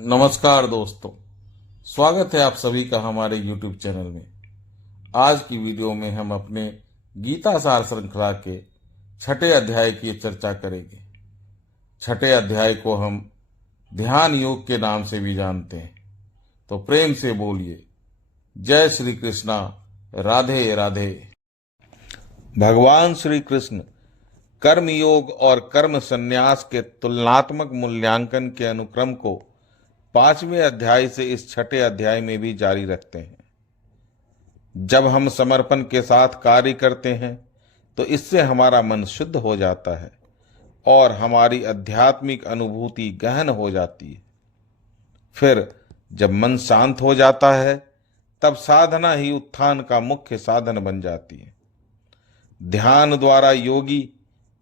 नमस्कार दोस्तों, स्वागत है आप सभी का हमारे YouTube चैनल में। आज की वीडियो में हम अपने गीता सार श्रृंखला के छठे अध्याय की चर्चा करेंगे। छठे अध्याय को हम ध्यान योग के नाम से भी जानते हैं। तो प्रेम से बोलिए जय श्री कृष्णा, राधे राधे। भगवान श्री कृष्ण कर्म योग और कर्म संन्यास के तुलनात्मक मूल्यांकन के अनुक्रम को 5वें अध्याय से इस छठे अध्याय में भी जारी रखते हैं। जब हम समर्पण के साथ कार्य करते हैं तो इससे हमारा मन शुद्ध हो जाता है और हमारी आध्यात्मिक अनुभूति गहन हो जाती है। फिर जब मन शांत हो जाता है तब साधना ही उत्थान का मुख्य साधन बन जाती है। ध्यान द्वारा योगी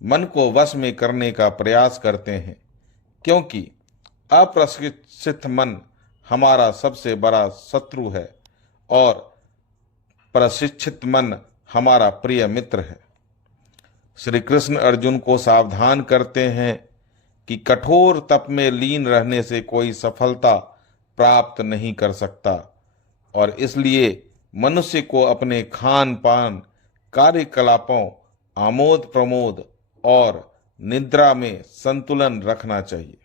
मन को वश में करने का प्रयास करते हैं, क्योंकि अप्रशिक्षित मन हमारा सबसे बड़ा शत्रु है और प्रशिक्षित मन हमारा प्रिय मित्र है। श्री कृष्ण अर्जुन को सावधान करते हैं कि कठोर तप में लीन रहने से कोई सफलता प्राप्त नहीं कर सकता और इसलिए मनुष्य को अपने खान पान, कार्यकलापों, आमोद प्रमोद और निद्रा में संतुलन रखना चाहिए।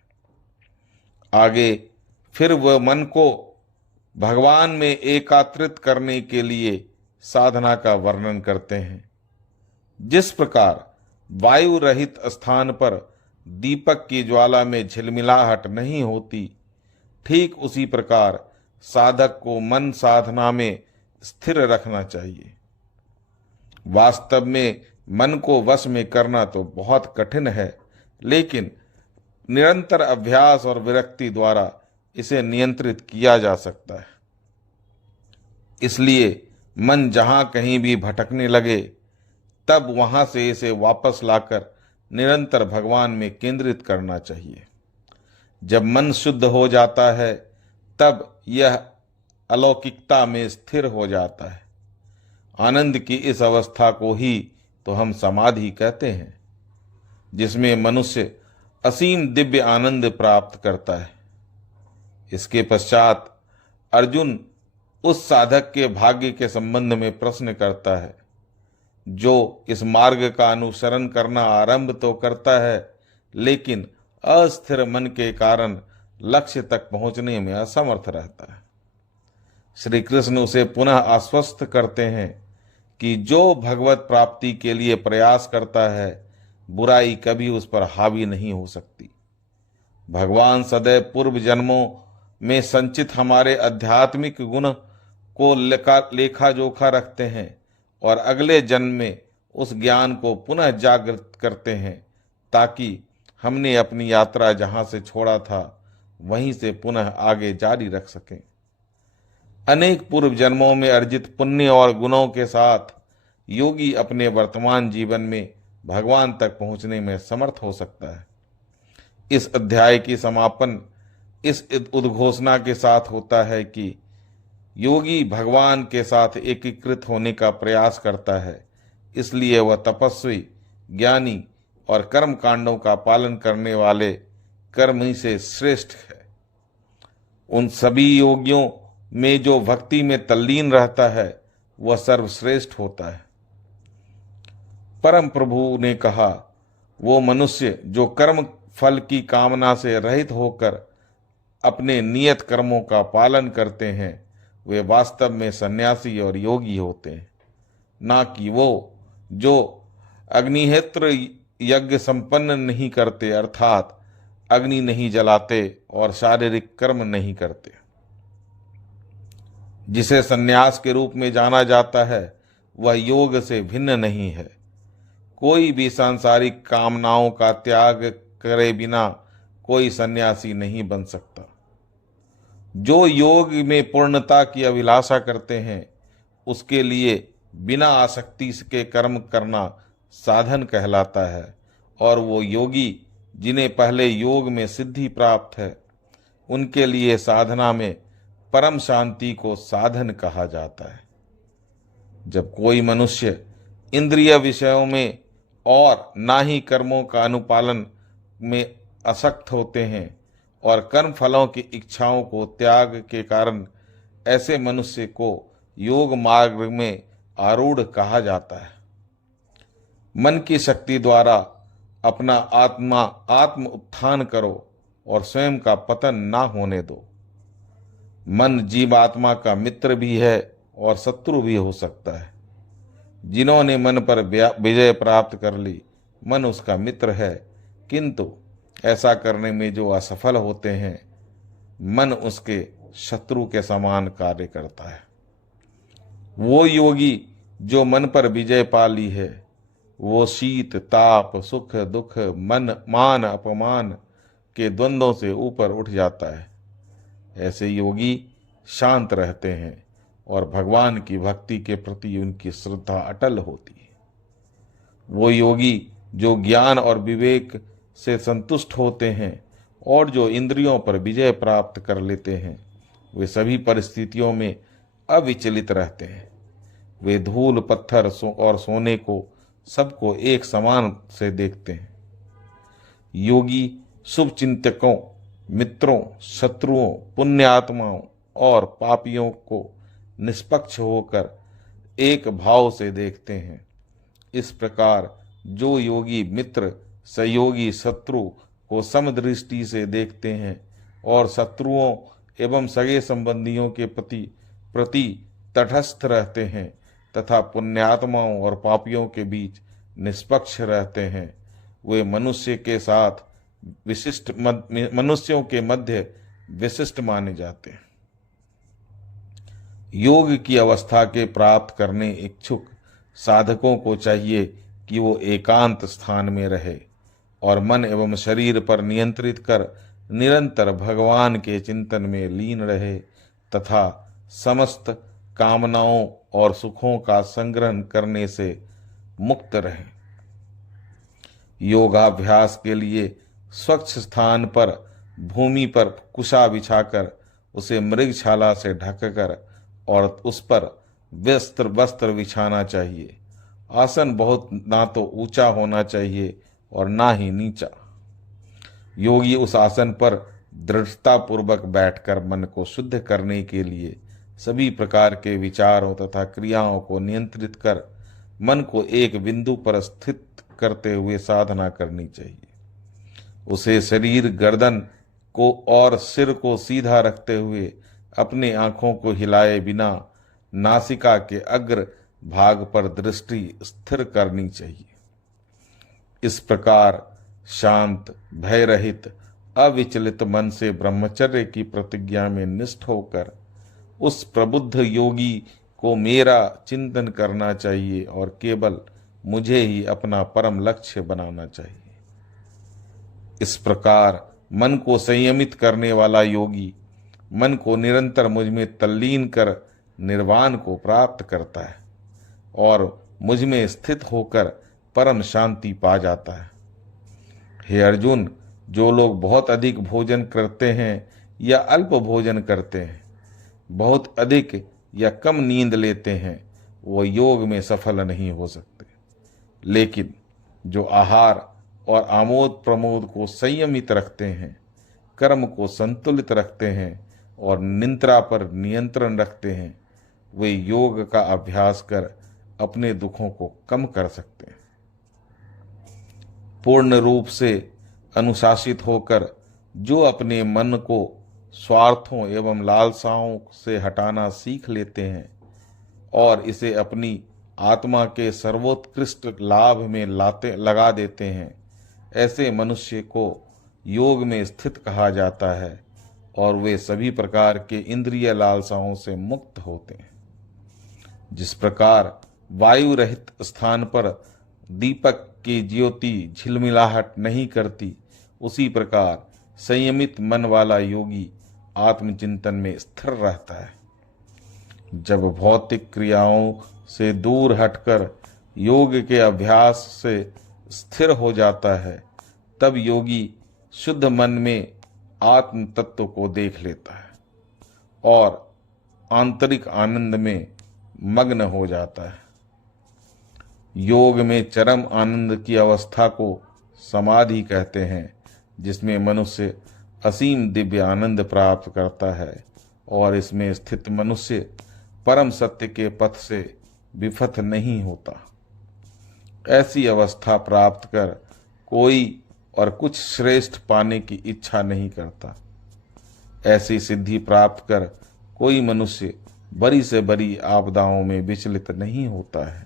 आगे फिर वह मन को भगवान में एकात्रित करने के लिए साधना का वर्णन करते हैं। जिस प्रकार वायु रहित स्थान पर दीपक की ज्वाला में झिलमिलाहट नहीं होती, ठीक उसी प्रकार साधक को मन साधना में स्थिर रखना चाहिए। वास्तव में मन को वश में करना तो बहुत कठिन है, लेकिन निरंतर अभ्यास और विरक्ति द्वारा इसे नियंत्रित किया जा सकता है। इसलिए मन जहां कहीं भी भटकने लगे तब वहां से इसे वापस लाकर निरंतर भगवान में केंद्रित करना चाहिए। जब मन शुद्ध हो जाता है तब यह अलौकिकता में स्थिर हो जाता है। आनंद की इस अवस्था को ही तो हम समाधि कहते हैं, जिसमें मनुष्य असीम दिव्य आनंद प्राप्त करता है। इसके पश्चात अर्जुन उस साधक के भाग्य के संबंध में प्रश्न करता है, जो इस मार्ग का अनुसरण करना आरंभ तो करता है, लेकिन अस्थिर मन के कारण लक्ष्य तक पहुंचने में असमर्थ रहता है। श्री कृष्ण उसे पुनः आश्वस्त करते हैं कि जो भगवत प्राप्ति के लिए प्रयास करता है, बुराई कभी उस पर हावी नहीं हो सकती। भगवान सदैव पूर्व जन्मों में संचित हमारे आध्यात्मिक गुण को लेखा जोखा रखते हैं और अगले जन्म में उस ज्ञान को पुनः जागृत करते हैं, ताकि हमने अपनी यात्रा जहां से छोड़ा था वहीं से पुनः आगे जारी रख सकें। अनेक पूर्व जन्मों में अर्जित पुण्य और गुणों के साथ योगी अपने वर्तमान जीवन में भगवान तक पहुंचने में समर्थ हो सकता है। इस अध्याय की समापन इस उद्घोषणा के साथ होता है कि योगी भगवान के साथ एकीकृत होने का प्रयास करता है, इसलिए वह तपस्वी, ज्ञानी और कर्म कांडों का पालन करने वाले कर्मी से श्रेष्ठ है। उन सभी योगियों में जो भक्ति में तल्लीन रहता है वह सर्वश्रेष्ठ होता है। परम प्रभु ने कहा, वो मनुष्य जो कर्म फल की कामना से रहित होकर अपने नियत कर्मों का पालन करते हैं, वे वास्तव में सन्यासी और योगी होते हैं, ना कि वो जो अग्निहोत्र यज्ञ संपन्न नहीं करते, अर्थात अग्नि नहीं जलाते और शारीरिक कर्म नहीं करते। जिसे सन्यास के रूप में जाना जाता है वह योग से भिन्न नहीं है। कोई भी सांसारिक कामनाओं का त्याग करे बिना कोई सन्यासी नहीं बन सकता। जो योग में पूर्णता की अभिलाषा करते हैं, उसके लिए बिना आसक्ति के कर्म करना साधन कहलाता है, और वो योगी जिन्हें पहले योग में सिद्धि प्राप्त है, उनके लिए साधना में परम शांति को साधन कहा जाता है। जब कोई मनुष्य इंद्रिय विषयों में और ना ही कर्मों का अनुपालन में आसक्त होते हैं और कर्म फलों की इच्छाओं को त्याग के कारण ऐसे मनुष्य को योग मार्ग में आरूढ़ कहा जाता है। मन की शक्ति द्वारा अपना आत्म उत्थान करो और स्वयं का पतन ना होने दो। मन जीवात्मा का मित्र भी है और शत्रु भी हो सकता है। जिन्होंने मन पर विजय प्राप्त कर ली, मन उसका मित्र है, किंतु ऐसा करने में जो असफल होते हैं, मन उसके शत्रु के समान कार्य करता है। वो योगी जो मन पर विजय पा ली है, वो शीत ताप सुख दुख मन मान अपमान के द्वंद्वों से ऊपर उठ जाता है। ऐसे योगी शांत रहते हैं और भगवान की भक्ति के प्रति उनकी श्रद्धा अटल होती है। वो योगी जो ज्ञान और विवेक से संतुष्ट होते हैं और जो इंद्रियों पर विजय प्राप्त कर लेते हैं, वे सभी परिस्थितियों में अविचलित रहते हैं। वे धूल पत्थर और सोने को सबको एक समान से देखते हैं। योगी शुभ चिंतकों, मित्रों, शत्रुओं, पुण्यात्माओं और पापियों को निष्पक्ष होकर एक भाव से देखते हैं। इस प्रकार जो योगी मित्र सहयोगी शत्रु को समदृष्टि से देखते हैं और शत्रुओं एवं सगे संबंधियों के प्रति तटस्थ रहते हैं तथा पुण्यात्माओं और पापियों के बीच निष्पक्ष रहते हैं, वे मनुष्यों के मध्य विशिष्ट माने जाते हैं। योग की अवस्था के प्राप्त करने इच्छुक साधकों को चाहिए कि वो एकांत स्थान में रहे और मन एवं शरीर पर नियंत्रित कर निरंतर भगवान के चिंतन में लीन रहे तथा समस्त कामनाओं और सुखों का संग्रहण करने से मुक्त रहे। योगाभ्यास के लिए स्वच्छ स्थान पर भूमि पर कुशा बिछाकर उसे मृगछाला से ढककर और उस पर वस्त्र बिछाना चाहिए। आसन बहुत ना तो ऊंचा होना चाहिए और ना ही नीचा। योगी उस आसन पर दृढ़ता पूर्वक बैठकर मन को शुद्ध करने के लिए सभी प्रकार के विचारों तथा क्रियाओं को नियंत्रित कर मन को एक बिंदु पर स्थित करते हुए साधना करनी चाहिए। उसे शरीर गर्दन को और सिर को सीधा रखते हुए अपने आंखों को हिलाए बिना नासिका के अग्र भाग पर दृष्टि स्थिर करनी चाहिए। इस प्रकार शांत भय रहित अविचलित मन से ब्रह्मचर्य की प्रतिज्ञा में निष्ठ होकर उस प्रबुद्ध योगी को मेरा चिंतन करना चाहिए और केवल मुझे ही अपना परम लक्ष्य बनाना चाहिए। इस प्रकार मन को संयमित करने वाला योगी मन को निरंतर मुझ में तल्लीन कर निर्वाण को प्राप्त करता है और मुझ में स्थित होकर परम शांति पा जाता है। हे अर्जुन, जो लोग बहुत अधिक भोजन करते हैं या अल्प भोजन करते हैं, बहुत अधिक या कम नींद लेते हैं, वो योग में सफल नहीं हो सकते। लेकिन जो आहार और आमोद प्रमोद को संयमित रखते हैं, कर्म को संतुलित रखते हैं और निंद्रा पर नियंत्रण रखते हैं, वे योग का अभ्यास कर अपने दुखों को कम कर सकते हैं। पूर्ण रूप से अनुशासित होकर जो अपने मन को स्वार्थों एवं लालसाओं से हटाना सीख लेते हैं और इसे अपनी आत्मा के सर्वोत्कृष्ट लाभ में लगा देते हैं, ऐसे मनुष्य को योग में स्थित कहा जाता है और वे सभी प्रकार के इंद्रिय लालसाओं से मुक्त होते हैं। जिस प्रकार वायु रहित स्थान पर दीपक की ज्योति झिलमिलाहट नहीं करती, उसी प्रकार संयमित मन वाला योगी आत्मचिंतन में स्थिर रहता है। जब भौतिक क्रियाओं से दूर हटकर योग के अभ्यास से स्थिर हो जाता है, तब योगी शुद्ध मन में आत्म तत्व को देख लेता है और आंतरिक आनंद में मग्न हो जाता है। योग में चरम आनंद की अवस्था को समाधि कहते हैं, जिसमें मनुष्य असीम दिव्य आनंद प्राप्त करता है और इसमें स्थित मनुष्य परम सत्य के पथ से विफत नहीं होता। ऐसी अवस्था प्राप्त कर कोई और कुछ श्रेष्ठ पाने की इच्छा नहीं करता। ऐसी सिद्धि प्राप्त कर कोई मनुष्य बड़ी से बड़ी आपदाओं में विचलित नहीं होता है।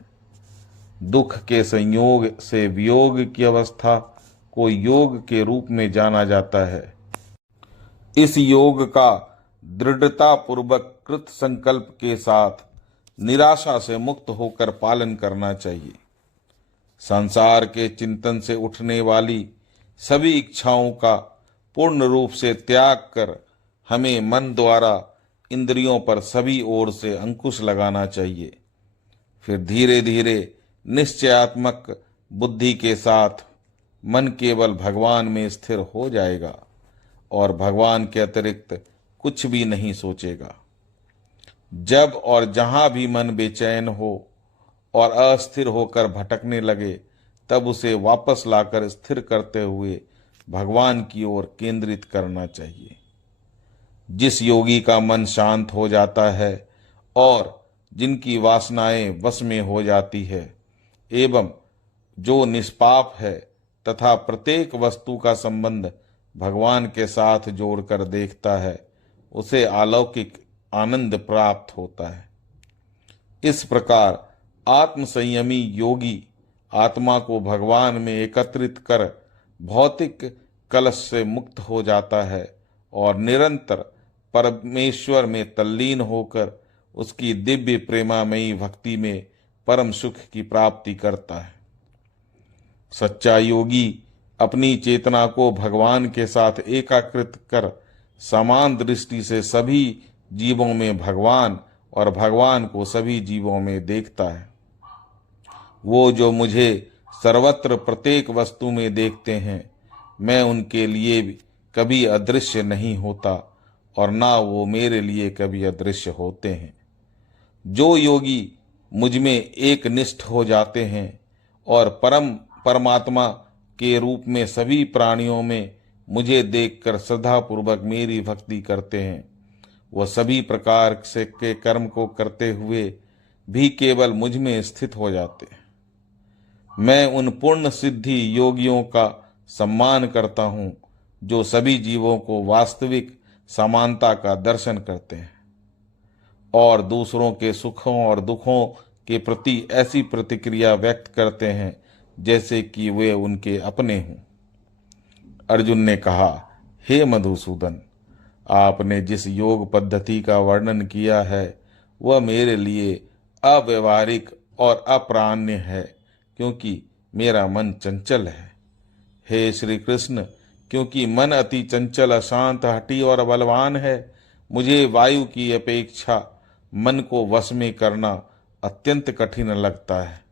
दुख के संयोग से वियोग की अवस्था को योग के रूप में जाना जाता है। इस योग का दृढ़ता पूर्वक कृत संकल्प के साथ निराशा से मुक्त होकर पालन करना चाहिए। संसार के चिंतन से उठने वाली सभी इच्छाओं का पूर्ण रूप से त्याग कर हमें मन द्वारा इंद्रियों पर सभी ओर से अंकुश लगाना चाहिए। फिर धीरे धीरे निश्चयात्मक बुद्धि के साथ मन केवल भगवान में स्थिर हो जाएगा और भगवान के अतिरिक्त कुछ भी नहीं सोचेगा। जब और जहां भी मन बेचैन हो और अस्थिर होकर भटकने लगे, तब उसे वापस लाकर स्थिर करते हुए भगवान की ओर केंद्रित करना चाहिए। जिस योगी का मन शांत हो जाता है और जिनकी वासनाएं वश में हो जाती है एवं जो निष्पाप है तथा प्रत्येक वस्तु का संबंध भगवान के साथ जोड़कर देखता है, उसे अलौकिक आनंद प्राप्त होता है। इस प्रकार आत्म संयमी योगी आत्मा को भगवान में एकत्रित कर भौतिक कलश से मुक्त हो जाता है और निरंतर परमेश्वर में तल्लीन होकर उसकी दिव्य प्रेमामयी भक्ति में परम सुख की प्राप्ति करता है। सच्चा योगी अपनी चेतना को भगवान के साथ एकाकृत कर समान दृष्टि से सभी जीवों में भगवान और भगवान को सभी जीवों में देखता है। वो जो मुझे सर्वत्र प्रत्येक वस्तु में देखते हैं, मैं उनके लिए कभी अदृश्य नहीं होता और ना वो मेरे लिए कभी अदृश्य होते हैं। जो योगी मुझ में एक निष्ठ हो जाते हैं और परमात्मा के रूप में सभी प्राणियों में मुझे देखकर श्रद्धापूर्वक मेरी भक्ति करते हैं, वह सभी प्रकार से के कर्म को करते हुए भी केवल मुझ में स्थित हो जाते हैं। मैं उन पूर्ण सिद्धि योगियों का सम्मान करता हूँ जो सभी जीवों को वास्तविक समानता का दर्शन करते हैं और दूसरों के सुखों और दुखों के प्रति ऐसी प्रतिक्रिया व्यक्त करते हैं जैसे कि वे उनके अपने हों। अर्जुन ने कहा, हे मधुसूदन, आपने जिस योग पद्धति का वर्णन किया है वह मेरे लिए अव्यवहारिक और अप्राण्य है, क्योंकि मेरा मन चंचल है। हे श्री कृष्ण, क्योंकि मन अति चंचल, अशांत, हठी और बलवान है, मुझे वायु की अपेक्षा मन को वश में करना अत्यंत कठिन लगता है।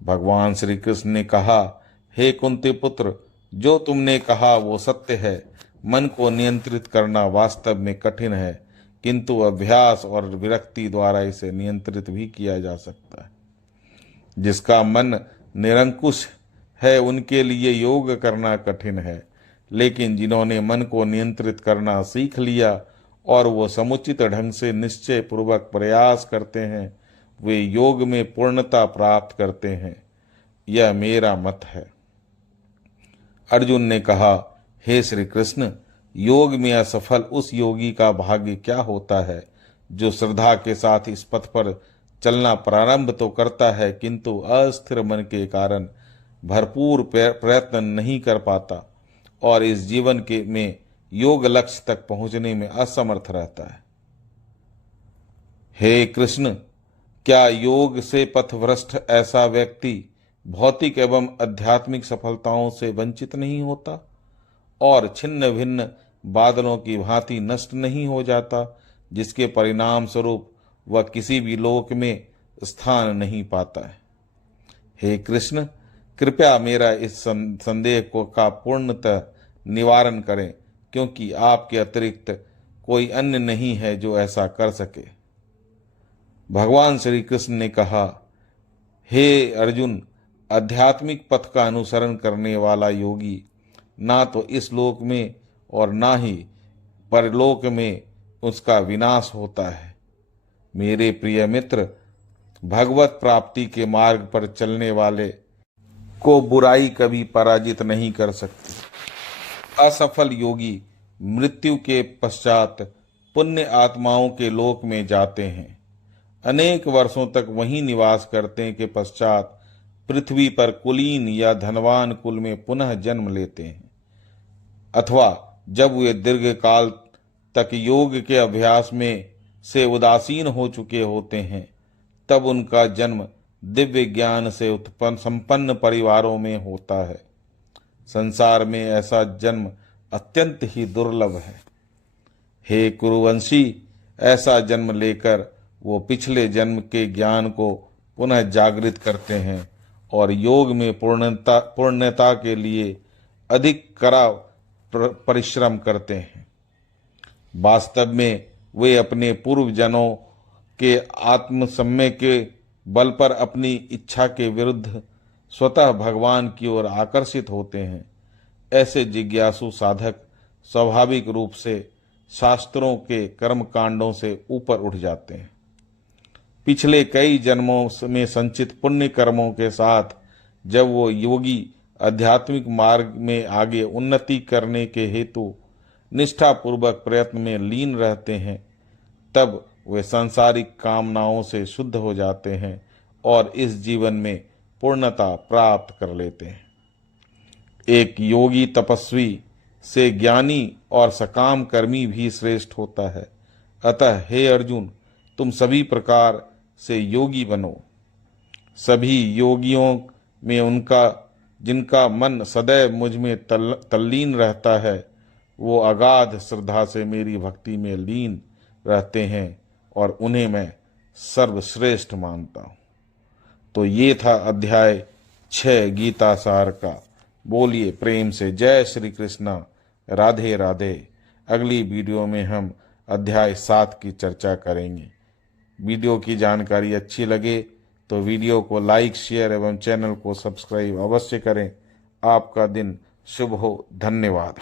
भगवान श्री कृष्ण ने कहा, हे कुंती पुत्र, जो तुमने कहा वो सत्य है। मन को नियंत्रित करना वास्तव में कठिन है, किंतु अभ्यास और विरक्ति द्वारा इसे नियंत्रित भी किया जा सकता है। जिसका मन निरंकुश है उनके लिए योग करना कठिन है, लेकिन जिन्होंने मन को नियंत्रित करना सीख लिया और वो समुचित ढंग से निश्चय पूर्वक प्रयास करते हैं, वे योग में पूर्णता प्राप्त करते हैं। यह मेरा मत है। अर्जुन ने कहा, हे श्री कृष्ण, योग में असफल उस योगी का भाग्य क्या होता है जो श्रद्धा के साथ इस पथ पर चलना प्रारंभ तो करता है, किंतु अस्थिर मन के कारण भरपूर प्रयत्न नहीं कर पाता और इस जीवन के में योग लक्ष्य तक पहुंचने में असमर्थ रहता है। हे कृष्ण, क्या योग से पथभ्रष्ट ऐसा व्यक्ति भौतिक एवं आध्यात्मिक सफलताओं से वंचित नहीं होता और छिन्न भिन्न बादलों की भांति नष्ट नहीं हो जाता, जिसके परिणाम स्वरूप वह किसी भी लोक में स्थान नहीं पाता है? हे कृष्ण, कृपया मेरा इस संदेह को का पूर्णतः निवारण करें, क्योंकि आपके अतिरिक्त कोई अन्य नहीं है जो ऐसा कर सके। भगवान श्री कृष्ण ने कहा, हे अर्जुन, आध्यात्मिक पथ का अनुसरण करने वाला योगी ना तो इस लोक में और ना ही परलोक में उसका विनाश होता है। मेरे प्रिय मित्र, भगवत प्राप्ति के मार्ग पर चलने वाले को बुराई कभी पराजित नहीं कर सकती। असफल योगी मृत्यु के पश्चात पुण्य आत्माओं के लोक में जाते हैं, अनेक वर्षों तक वहीं निवास करने के पश्चात पृथ्वी पर कुलीन या धनवान कुल में पुनः जन्म लेते हैं, अथवा जब वे दीर्घ काल तक योग के अभ्यास में से उदासीन हो चुके होते हैं, तब उनका जन्म दिव्य ज्ञान से उत्पन्न संपन्न परिवारों में होता है। संसार में ऐसा जन्म अत्यंत ही दुर्लभ है। हे कुरुवंशी, ऐसा जन्म लेकर वो पिछले जन्म के ज्ञान को पुनः जागृत करते हैं और योग में पूर्णता के लिए अधिक कड़ा परिश्रम करते हैं। वास्तव में वे अपने पूर्व जनों के आत्मसम्य के बल पर अपनी इच्छा के विरुद्ध स्वतः भगवान की ओर आकर्षित होते हैं। ऐसे जिज्ञासु साधक स्वाभाविक रूप से शास्त्रों के कर्म कांडों से ऊपर उठ जाते हैं। पिछले कई जन्मों में संचित पुण्य कर्मों के साथ जब वो योगी आध्यात्मिक मार्ग में आगे उन्नति करने के हेतु निष्ठापूर्वक प्रयत्न में लीन रहते हैं, तब वे सांसारिक कामनाओं से शुद्ध हो जाते हैं और इस जीवन में पूर्णता प्राप्त कर लेते हैं। एक योगी तपस्वी से ज्ञानी और सकाम कर्मी भी श्रेष्ठ होता है। अतः हे अर्जुन, तुम सभी प्रकार से योगी बनो। सभी योगियों में उनका जिनका मन सदैव मुझ में तल्लीन रहता है, वो अगाध श्रद्धा से मेरी भक्ति में लीन रहते हैं और उन्हें मैं सर्वश्रेष्ठ मानता हूँ। तो ये था अध्याय 6 गीता सार का। बोलिए प्रेम से जय श्री कृष्णा, राधे राधे। अगली वीडियो में हम अध्याय 7 की चर्चा करेंगे। वीडियो की जानकारी अच्छी लगे तो वीडियो को लाइक, शेयर एवं चैनल को सब्सक्राइब अवश्य करें। आपका दिन शुभ हो। धन्यवाद।